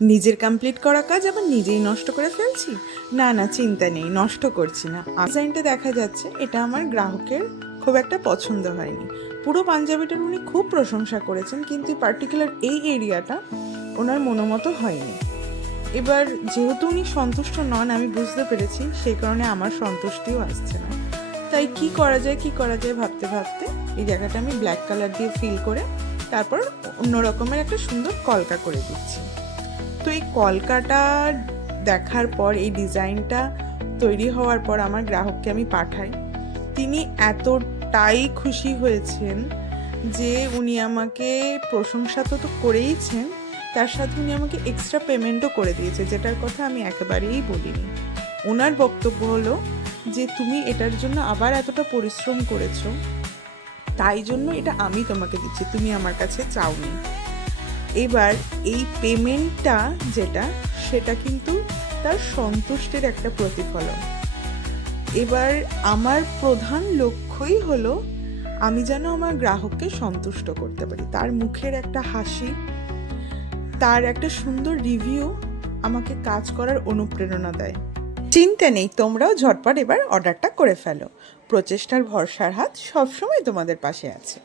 নিজের কমপ্লিট করা কাজ আবার নিজেই নষ্ট করে ফেলছি। না না, চিন্তা নেই, নষ্ট করছি না। ডিজাইনটা দেখা যাচ্ছে এটা আমার গ্রাহকের খুব একটা পছন্দ হয়নি। পুরো পাঞ্জাবিটার উনি খুব প্রশংসা করেছেন, কিন্তু পার্টিকুলার এই এরিয়াটা ওনার মনোমতো হয়নি। এবার যেহেতু উনি সন্তুষ্ট নন আমি বুঝতে পেরেছি, সেই কারণে আমার সন্তুষ্টিও আসছে না। তাই কি করা যায় ভাবতে ভাবতে এই জায়গাটা আমি ব্ল্যাক কালার দিয়ে ফিল করে তারপর অন্য রকমের একটা সুন্দর কলকা করে দিচ্ছি। তো এই কলকাটা দেখার পর, এই ডিজাইনটা তৈরি হওয়ার পর আমার গ্রাহককে আমি পাঠাই। তিনি এতটাই খুশি হয়েছেন যে উনি আমাকে প্রশংসা তো করেইছেন, তার সাথে উনি আমাকে এক্সট্রা পেমেন্টও করে দিয়েছে, যেটার কথা আমি একেবারেই বলিনি। ওনার বক্তব্য হলো যে তুমি এটার জন্য আবার এতটা পরিশ্রম করেছো, তাই জন্য এটা আমি তোমাকে দিচ্ছি, তুমি আমার কাছে চাওনি। এবার এই পেমেন্টটা যেটা, সেটা কিন্তু তার সন্তুষ্টির একটা প্রতিফলন। এবার আমার প্রধান লক্ষ্যই হলো আমি যেন আমার গ্রাহককে সন্তুষ্ট করতে পারি। তার মুখের একটা হাসি, তার একটা সুন্দর রিভিউ আমাকে কাজ করার অনুপ্রেরণা দেয়। চিন্তা নেই, তোমরাও ঝটপট এবার অর্ডারটা করে ফেলো। প্রচেষ্টার ভরসার হাত সবসময় তোমাদের পাশে আছে।